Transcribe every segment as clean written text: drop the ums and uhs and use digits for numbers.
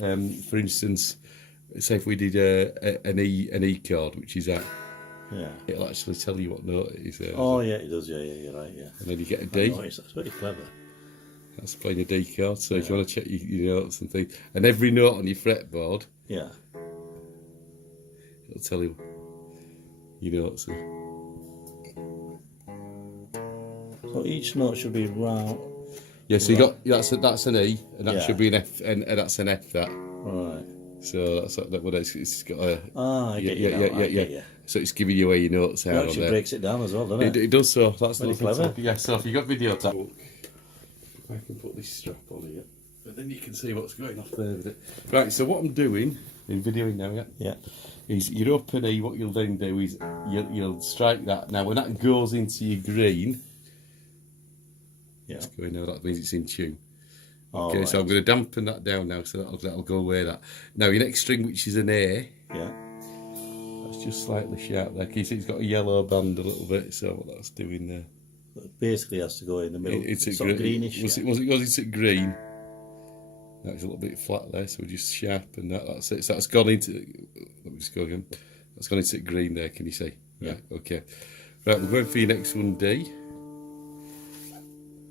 for instance, say if we did an E chord, which is that, it'll actually tell you what note it is. Oh yeah, it does. Yeah, you're right. Yeah. And then you get a D. That's very clever. That's playing a D chord. So if you want to check your notes and things, and every note on your fretboard, it'll tell you your notes. So each note should be round. Yeah, so you got that's an E, and that should be an F, and that's an F. That. Right. So that's what it's got a. I get you. Yeah. So it's giving you where your notes are. It actually breaks it down as well, doesn't it? It does. So that's very clever. Yeah. So if you got video tap, I can put this strap on here, but then you can see what's going off there with it. Right. So what I'm doing in videoing now, is you're up an E. What you'll then do is you'll strike that. Now when that goes into your green, it's going now. That means it's in tune. Okay, so I'm going to dampen that down now, so that'll go away. That now your next string, which is an A, that's just slightly sharp there. Can you see it's got a yellow band a little bit? So what that's doing there? It basically has to go in the middle. It's sort of greenish. Once it goes into green, that's a little bit flat there. So we just sharpen that. That's it. So that's gone into. Let me just go again. That's gone into green there. Can you see? Yeah. Right. Okay. Right. We're going for your next one, D.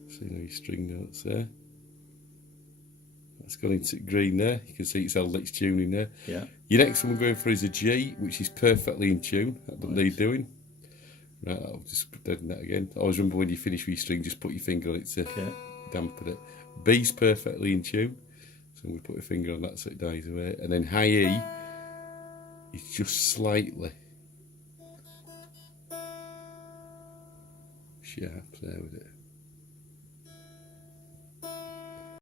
So you know your string notes there. It's gone into green there. You can see it's held its tuning there. Yeah. Your next one we're going for is a G, which is perfectly in tune. That doesn't need doing. Right, I'll just put that again. Always remember when you finish with your string, just put your finger on it to dampen it. B's perfectly in tune. So I'm going to put a finger on that so it dies away. And then high E is just slightly sharp there with it.